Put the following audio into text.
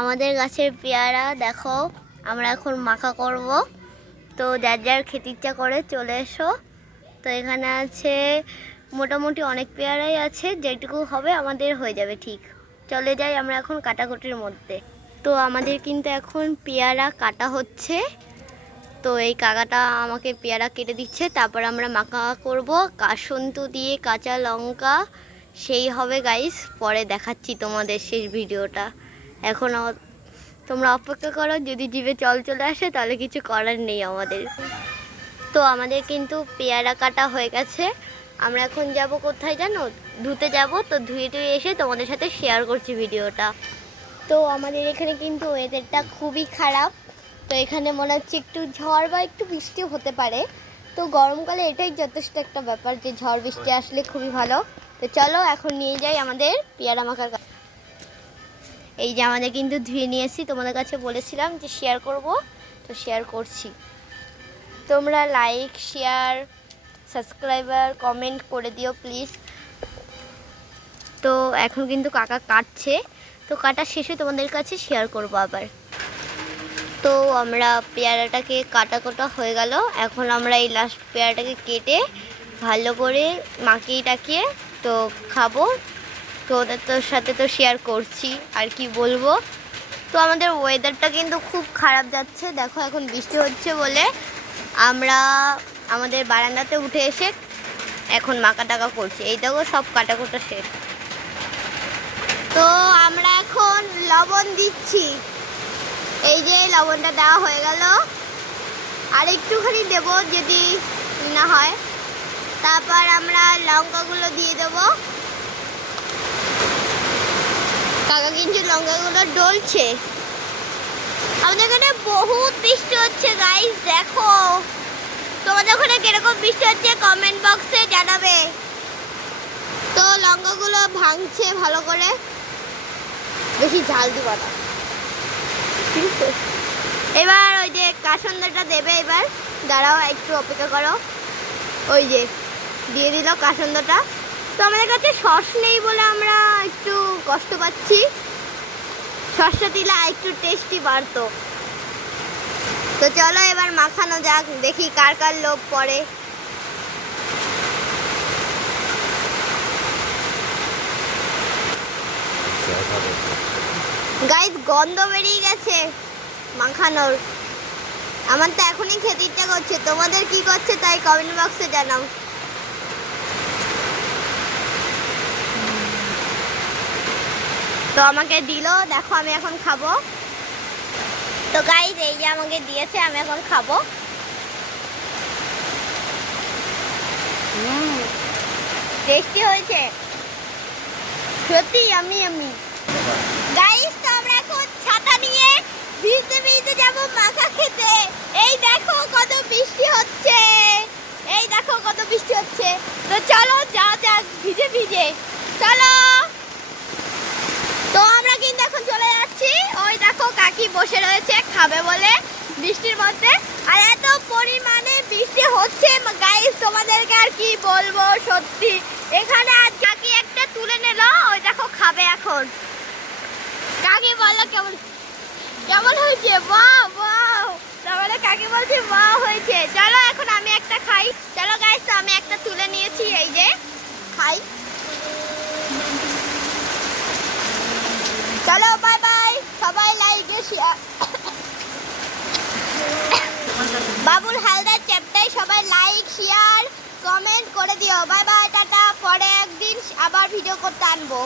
আমাদের গাছের পেয়ারা দেখো, আমরা এখন মাখা করব। তো যার যার খেতে ইচ্ছা করে চলে এসো। তো এখানে আছে মোটামুটি অনেক পেয়ারাই আছে, যেটুকু হবে আমাদের হয়ে যাবে। ঠিক, চলে যাই আমরা এখন কাটাকুটির মধ্যে। তো আমাদের কিন্তু এখন পেয়ারা কাটা হচ্ছে। তো এই কাকাটা আমাকে পেয়ারা কেটে দিচ্ছে, তারপর আমরা মাখা করব কাসুন্দ দিয়ে, কাঁচা লঙ্কা। সেই হবে গাইস, পরে দেখাচ্ছি তোমাদের শেষ ভিডিওটা। এখন তোমরা অপেক্ষা করো, যদি জিভে জল চলে আসে তাহলে কিছু করার নেই আমাদের। তো আমাদের কিন্তু পেয়ারা কাটা হয়ে গেছে। আমরা এখন যাব কোথায় জানো? ধুতে যাব। তো ধুয়ে টুয়ে এসে তোমাদের সাথে শেয়ার করছি ভিডিওটা। তো আমাদের এখানে কিন্তু ওয়েদারটা খুবই খারাপ। তো এখানে মনে হচ্ছে একটু ঝড় বা একটু বৃষ্টি হতে পারে। তো গরমকালে এটাই যথেষ্ট একটা ব্যাপার যে ঝড় বৃষ্টি আসলে খুবই ভালো। তো চলো এখন নিয়ে যাই আমাদের পেয়ারা মাখার কাছে। এই যে আমাদের কিন্তু ধুয়ে নিয়ে এসেছি, তোমাদের কাছে বলেছিলাম যে শেয়ার করব, তো শেয়ার করছি। তোমরা লাইক, শেয়ার, সাবস্ক্রাইবার, কমেন্ট করে দিও প্লিজ। তো এখন কিন্তু কাকা কাটছে, তো কাটা শেষে তোমাদের কাছে শেয়ার করব আবার। তো আমরা পেয়ারাটাকে কাটা হয়ে গেল। এখন আমরা এই লাস্ট পেয়ারাটাকে কেটে ভালো করে মাখিয়ে টাকিয়ে তো খাবো। তো ওদের তোর সাথে তো শেয়ার করছি, আর কি বলবো। তো আমাদের ওয়েদারটা কিন্তু খুব খারাপ যাচ্ছে। দেখো এখন বৃষ্টি হচ্ছে বলে আমরা আমাদের বারান্দাতে উঠে এসে এখন মাখা টাকা করছি। এই দেখো সব কাটাকুটা শেষ। তো আমরা এখন লবণ দিচ্ছি। এই যে লবণটা দেওয়া হয়ে গেল, আর একটুখানি দেব যদি না হয়। তারপর আমরা লঙ্কাগুলো দিয়ে দেব। কাকা কিন্তু লঙ্কাগুলো ডলছে। আমাদের এখানে বহুত বৃষ্টি হচ্ছে গাইস, দেখো। তোমাদের ওখানে কিরকম বৃষ্টি হচ্ছে কমেন্ট বক্সে জানাবে। তো লঙ্কাগুলো ভাঙছে ভালো করে, বেশি ঝাল দিব না। এবার ওই যে কাসুন্দাটা দেবে, এবার দাঁড়াও একটু অপেক্ষা করো। ওই যে দিয়ে দিল কাসুন্দাটা। তো আমাদের কাছে সস নেই বলে আমরা একটু কষ্ট পাচ্ছি। সসটা দিলে একটু টেস্টি বাড়তো। তো চলো এবার মাখানো যাক, দেখি কার কার লোভ পড়ে। গাইস গন্ধ বেরিয়ে গেছে মাখানোর। আমার তো এখনই খেতে ইচ্ছা করছে। তোমাদের কি করছে তাই কমেন্ট বক্সে জানাও। তো আমাকে দিল, দেখো আমি এখন খাবো। তো গাইস এই যে আমাকে দিয়েছে, আমি এখন খাবো। টেস্টি হয়েছে সত্যি, আমি গাইস। তো আমরা এখন ছাতা নিয়ে ভিজতে ভিজতে যাব মাখা খেতে। এই দেখো কত বৃষ্টি হচ্ছে, এই দেখো কত বৃষ্টি হচ্ছে। তো চলো যা যাক ভিজে ভিজে, চলো। তো আমরা কিন্তু এখন চলে যাচ্ছি। ওই দেখো কাকি বসে রয়েছে খাবে বলে বৃষ্টির মধ্যে। আর এত পরিমাণে বৃষ্টি হচ্ছে গাইস, তোমাদেরকে আর কি বলবো। সত্যি এখানে আজ কাকি একটা তুলে নিল, ওই দেখো খাবে এখন। কাকি বললো কেমন কেমন হয়েছে? বাহ বাহ। তাহলে কাকি বলছে বাহ হয়েছে। চলো এখন আমি একটা খাই। চলো গাইস, তো আমি একটা তুলে নিয়েছি, এই যে খাই। চলো বাই বাই, সবাই লাইক শেয়ার। বাবুল হালদার চ্যাপ্টারে সবাই লাইক শেয়ার কমেন্ট করে দিও। Bye bye, tata. পরে একদিন আবার ভিডিও করতে আনবো।